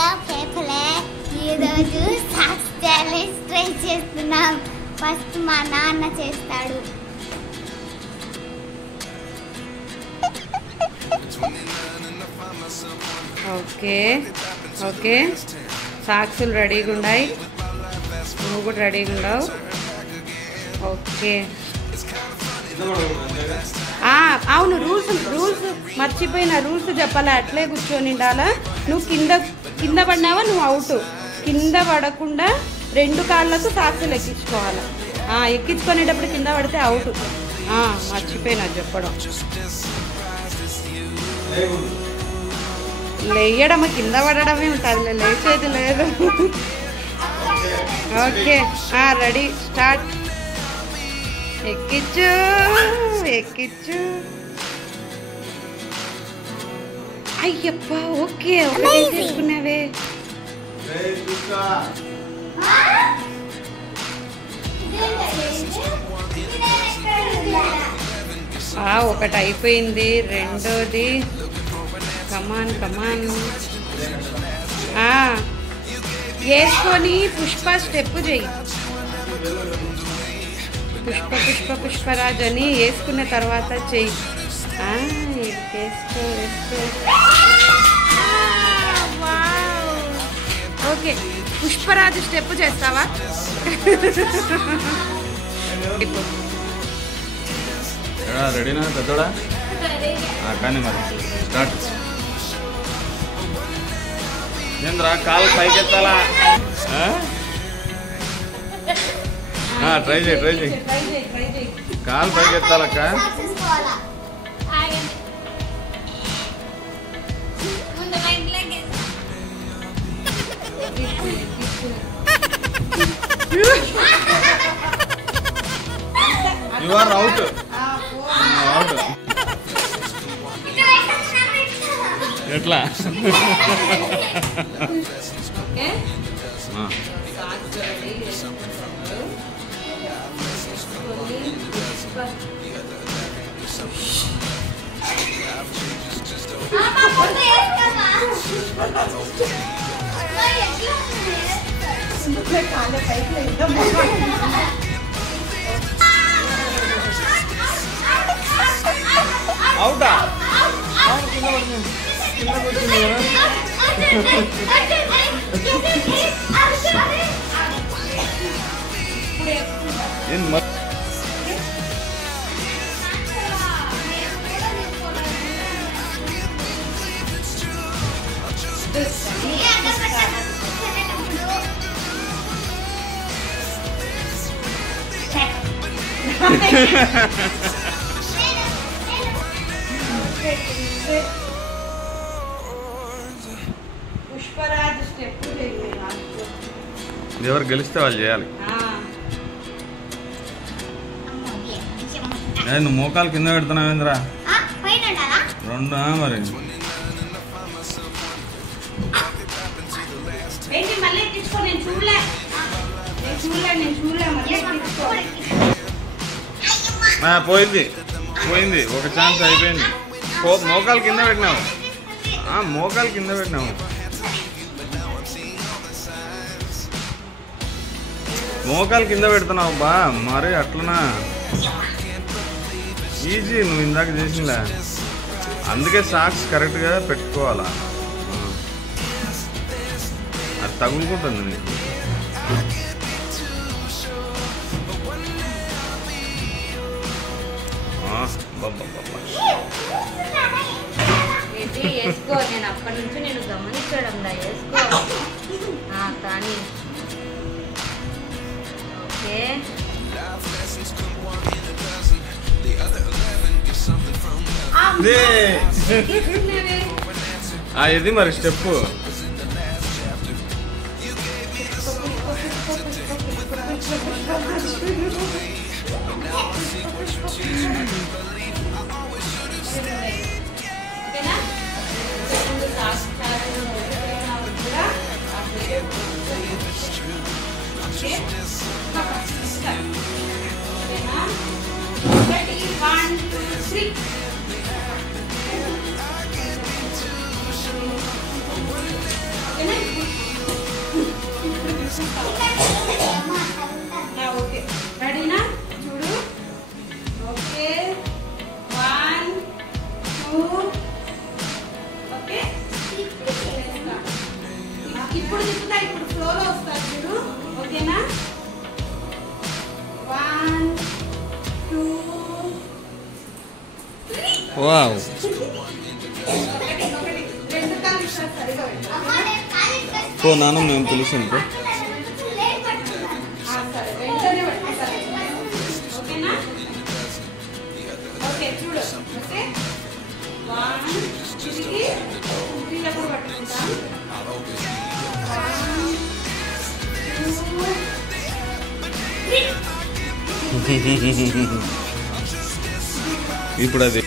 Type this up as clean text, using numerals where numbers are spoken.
Hello పేపలే ఈరోజు socks challenge try చేస్తున్నాం. First మా నాన్న చేస్తాడు. ఓకే ఓకే సాక్సులు రెడీగా ఉన్నాయి, నువ్వు కూడా రెడీగా ఉండవు. ఓకే అవును, రూల్స్ మర్చిపోయిన. రూల్స్ చెప్పాలా, అట్లే కూర్చొని ఉండాలా. నువ్వు కింద పడినావా నువ్వు అవుట్. కింద పడకుండా 2 కాళ్ళకు సాక్సులు ఎక్కించుకోవాలి. ఎక్కించుకునేటప్పుడు కింద పడితే అవుట్. మర్చిపోయినా చెప్పడం. లేయడం కింద పడడమే ఉంటుంది, లేచేది లేదు. Okay ready start. ఎక్కించు ఎక్కించు. అయ్యప్ప ఓకే ఒకటే చేసుకున్నావే. ఒకటి అయిపోయింది, రెండోది. కమాన్ కమాన్ వేసుకొని పుష్ప స్టెప్ చెయ్యి. పుష్ప పుష్ప పుష్పరాజ్ అని వేసుకున్న తర్వాత చెయ్యి. వేసుకో వేసుకో. ఓకే పుష్పరాజు స్టెప్ చేస్తావా? రెడీనా పెద్దోడా? కానీ మరి స్టార్ట్. ఏంద్రా కాలు పైకి ఎత్తాలా? ట్రై చేయి కాలు పైకి ఎత్తాలక్క. You are out. ఎట్లా? అవుటా? పుష్పరాజ్ స్టెప్ ఎవరు గెలిస్తే వాళ్ళు చేయాలి. నువ్వు మోకాలు కింద పెడుతున్నావేంద్రా? 2 మరి పోయింది ఒక ఛాన్స్ అయిపోయింది. మోకాలు కింద పెట్టినావు. మోకాలు కింద పెట్టినావు. మోకాలు కింద పెడుతున్నావు బా. మరి అట్లనా? ఈజీ, నువ్వు ఇందాక చేసిందా. అందుకే సాక్స్ కరెక్ట్గా పెట్టుకోవాలా. అది తగులుకుంటుంది నీకు. వేసుకో. నేను అప్పటి నుంచి నేను గమనించడం వేసుకో కానీ. ఓకే ఇది మరి స్టెప్. ఇప్పుడు తిప్పుతా, ఇప్పుడు ఫ్లోలో వస్తారు చూడు. ఓకేనా? 1 2 3. వావ్. రెండు కాళ్ళు ఇస్తారు సరిగా పెట్టు. పో నాన్న మేము పిలుస్తాం పో. సరే వెంటనే పట్టుకుంటారు. ఓకేనా? ఓకే చూడు. ఓకే 1 తిరిగి 3 అప్పుడు పట్టుకుంటాం. 1 2 3. ఇప్పుడు అది